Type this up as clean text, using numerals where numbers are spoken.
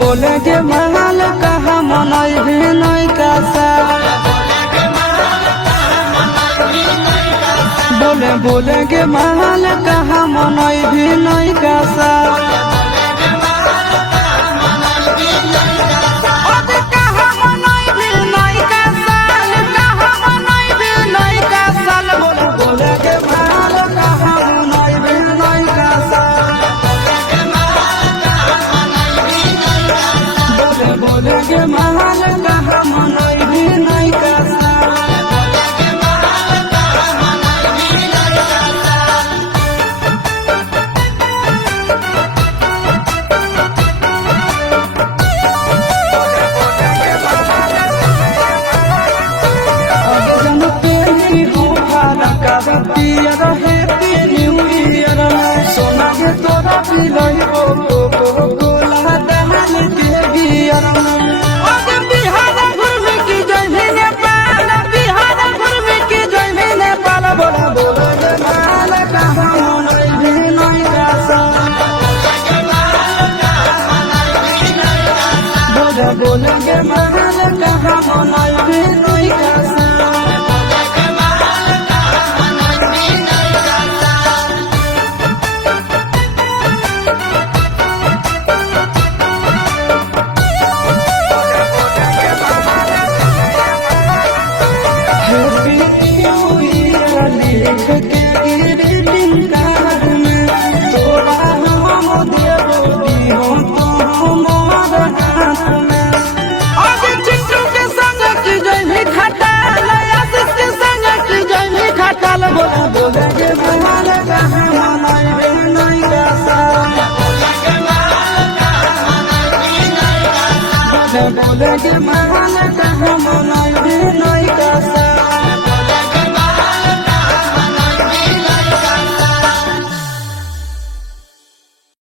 बोले के महल कहा मनई भी नहीं कासा बोले के महल कहा मनई भी नहीं कासा बोले के महल कहा मनई भी नहीं कासा सोना के तोरा पिलई गोला दहल के गियर बिहार घूमे की जय नेपाल बिहार घूमे की जय नेपाल बोला बोले माल कहाँ मनई भी नहीं कासा बोले के महल कहाँ मनई भी नहीं कासा बोले के महल कहाँ मनई भी नहीं कासा बोले के महल कहाँ मनई भी नहीं कासा